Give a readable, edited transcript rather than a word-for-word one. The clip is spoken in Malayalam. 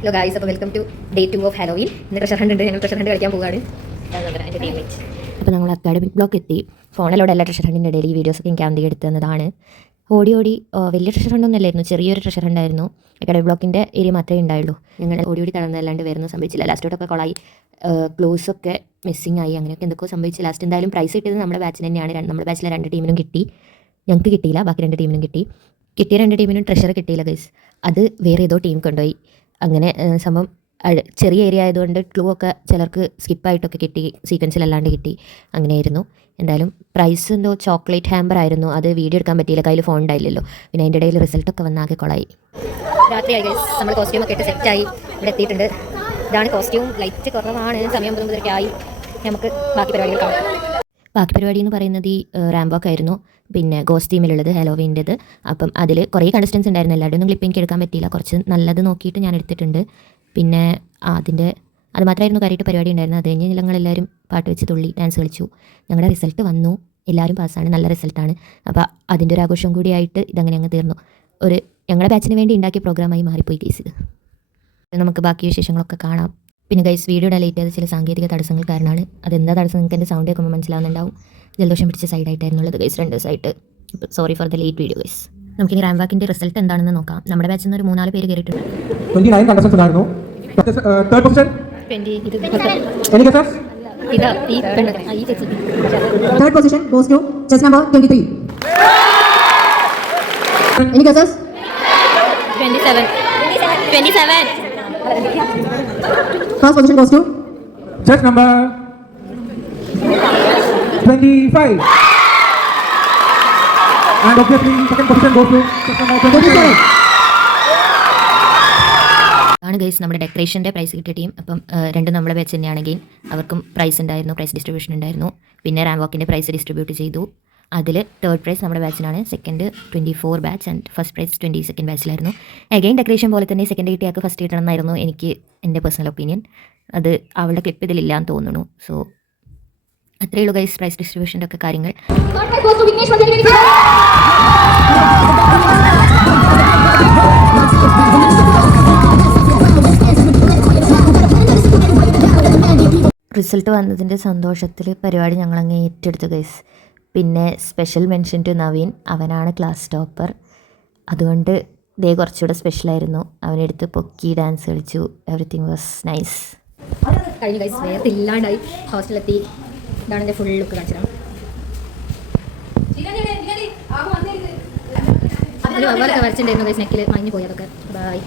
ഹലോ ഗായ്സ്, അപ്പോൾ welcome to day 2 of Halloween. ഇന്ന് ട്രഷർ ഹണ്ട് ഉണ്ട്. ഞങ്ങൾ ട്രഷർ ഹണ്ട് കളിക്കാൻ പോവുകയാണ്. അപ്പോൾ ഞങ്ങൾ അക്കാഡമിക് ബ്ലോക്ക് എത്തി. ഫോണിലൂടെ എല്ലാ ട്രഷർ ഹണ്ടിൻ്റെ ഇടയിൽ ഈ വീഡിയോസൊക്കെ എനിക്ക് ആന്തി എടുത്തു തന്നതാണ്. ഓടി വലിയ ട്രഷർ ഹണ്ടൊന്നും അല്ലായിരുന്നു, ചെറിയൊരു ട്രഷർ ഹണ്ടായിരുന്നു. അക്കാഡമിക് ബ്ലോക്കിൻ്റെ ഏരിയ മാത്രമേ ഉണ്ടായുള്ളൂ. ഞങ്ങൾ ഓടി തളർന്നല്ലാണ്ട് വേറൊന്നും സംഭവിച്ചില്ല. ലാസ്റ്റോട്ടൊക്കെ കൊളായി, ക്ലോസൊക്കെ മിസ്സിംഗ് ആയി, അങ്ങനെയൊക്കെ എന്തൊക്കെയോ സംഭവിച്ചു. ലാസ്റ്റ് എന്തായാലും പ്രൈസ് കിട്ടിയത് നമ്മുടെ ബാച്ചിന് തന്നെയാണ്. നമ്മുടെ ബാച്ചിലെ 2 ടീമിനും കിട്ടി. ഞങ്ങൾക്ക് കിട്ടിയില്ല, ബാക്കി 2 ടീമിനും കിട്ടി. കിട്ടിയ 2 ടീമിനും ട്രഷർ കിട്ടിയില്ല ഗൈസ്. അത് വേറെ ഏതോ ടീം കൊണ്ടുപോയി. അങ്ങനെ സംഭവം ചെറിയ ഏരിയ ആയതുകൊണ്ട് ക്ലൂ ഒക്കെ ചിലർക്ക് സ്കിപ്പായിട്ടൊക്കെ കിട്ടി, സീക്വൻസിലല്ലാണ്ട് കിട്ടി. അങ്ങനെയായിരുന്നു. എന്തായാലും പ്രൈസ് എന്തോ ചോക്ലേറ്റ് ഹാമ്പർ ആയിരുന്നു. അത് വീഡിയോ എടുക്കാൻ പറ്റിയില്ല, കയ്യിൽ ഫോൺ ഉണ്ടായില്ലല്ലോ. പിന്നെ അതിൻ്റെ ഇടയിൽ റിസൾട്ടൊക്കെ വന്നാകെ കൊളായി. രാത്രിയായി ഗൈസ്, നമ്മൾ കോസ്റ്റ്യൂമൊക്കെ ഇട്ട് സെറ്റായി ഇവിടെ എത്തിയിട്ടുണ്ട്. ഇതാണ് കോസ്റ്റ്യൂം. ലൈറ്റ് കുറവാണ്, സമയം 9:30 ആയി. നമുക്ക് ബാക്കി പരിപാടികൾ കാണാം. ബാക്കി പരിപാടി എന്ന് പറയുന്നത് ഈ റാംബോക്ക് ആയിരുന്നു. പിന്നെ ഗോസ്റ്റ് ടീമിലുള്ളത് ഹാലോവീൻ്റെത്. അപ്പം അതിൽ കുറേ കണ്ടസ്റ്റൻസ് ഉണ്ടായിരുന്നു. എല്ലാവരുടെയും ഒന്നും ക്ലിപ്പ് എനിക്ക് എടുക്കാൻ പറ്റിയില്ല. കുറച്ച് നല്ലത് നോക്കിയിട്ട് ഞാൻ എടുത്തിട്ടുണ്ട്. പിന്നെ അത് മാത്രമായിരുന്നു കാര്യമായിട്ട് പരിപാടി ഉണ്ടായിരുന്നത്. അത് കഴിഞ്ഞ് ഞങ്ങളെല്ലാവരും പാട്ട് വെച്ച് തുള്ളി ഡാൻസ് കളിച്ചു. ഞങ്ങളുടെ റിസൾട്ട് വന്നു, എല്ലാവരും പാസ്സാണ്, നല്ല റിസൾട്ടാണ്. അപ്പോൾ അതിൻ്റെ ഒരു ആഘോഷം കൂടിയായിട്ട് ഇതങ്ങനെ അങ്ങ് തീർന്നു. ഞങ്ങളുടെ ബാച്ചിന് വേണ്ടി ഉണ്ടാക്കിയ പ്രോഗ്രാമായി മാറിപ്പോയി കേസ് ഇത്. നമുക്ക് ബാക്കി വിശേഷങ്ങളൊക്കെ കാണാം. പിന്നെ ഗൈസ്, വീഡിയോയുടെ ലേറ്റ് ആയത് ചില സാങ്കേതിക തടസ്സങ്ങൾ കാരണമാണ്. അതെന്താ തടസ്സം നിങ്ങൾക്ക് എൻ്റെ സൗണ്ട് കേൾക്കുമ്പോൾ മനസ്സിലാവുന്നുണ്ടാവും. ജലദോഷം പിടിച്ച സൈഡായിട്ടായിരുന്നുള്ളത് ഗൈസ് 2 ദിവസമായിട്ട്. Sorry for the late video guys. നമുക്കിനി റാംവാക്കിൻ്റെ റിസൾട്ട് എന്താണെന്ന് നോക്കാം. നമ്മുടെ ബാച്ചിൽ നിന്ന് ഒരു 3-4 പേര് കയറിയിട്ടുണ്ട്. 29 contestants ഉണ്ടായിരുന്നു. Third position. Third position goes to chess number 23. Any guesses? 27. First position goes to Chess number 25. And obviously second position goes to chess number 27. ആണ് ഗൈസ് നമ്മുടെ ഡെക്കറേഷൻ്റെ പ്രൈസ് കിട്ടിയ ടീം. അപ്പം 2 നമ്മളെ ബാച്ച് തന്നെയാണെങ്കിൽ അവർക്കും പ്രൈസ് ഉണ്ടായിരുന്നു, പ്രൈസ് ഡിസ്ട്രിബ്യൂഷൻ ഉണ്ടായിരുന്നു. പിന്നെ റാംവാക്കിൻ്റെ പ്രൈസ് ഡിസ്ട്രിബ്യൂട്ട് ചെയ്തു. അതിൽ തേർഡ് പ്രൈസ് നമ്മുടെ ബാച്ചിനാണ്, second 24 batch and first prize 22 ബാച്ചിലായിരുന്നു. അഗെയിൻ ഡെക്കറേഷൻ പോലെ തന്നെ സെക്കൻഡ് കിട്ടിയാൾക്ക് ഫസ്റ്റ് കിട്ടണം എന്നായിരുന്നു എനിക്ക് എൻ്റെ പേഴ്സണൽ ഒപ്പീനിയൻ. അത് അവളുടെ ക്ലിപ്പ് ഇതിലില്ല എന്ന് തോന്നുന്നു. സോ അത്രയേ ഉള്ളൂ ഗൈസ് പ്രൈസ് ഡിസ്ട്രിബ്യൂഷൻ്റെ ഒക്കെ കാര്യങ്ങൾ. റിസൾട്ട് വന്നതിൻ്റെ സന്തോഷത്തിൽ പരിപാടി ഞങ്ങളങ്ങ് ഏറ്റെടുത്തു ഗൈസ്. പിന്നെ സ്പെഷ്യൽ മെൻഷൻ ടു നവീൻ, അവനാണ് ക്ലാസ് ടോപ്പർ. അതുകൊണ്ട് ഇതേ കുറച്ചുകൂടെ സ്പെഷ്യലായിരുന്നു. അവനെടുത്ത് പൊക്കി ഡാൻസ് കളിച്ചു. Everything was nice. കഴിഞ്ഞു ഗൈസ്, വേറെ ഇല്ലാണ്ടായി ഹോസ്റ്റലിലെത്തി. ഇതാണ് എൻ്റെ ഫുൾ ലുക്ക് കാണിച്ചത്. അതിൽ വരച്ചിട്ടുണ്ടായിരുന്നു ഗൈസ്, നെക്കിൽ മഞ്ഞ് പോയി. അതൊക്കെ ബൈ.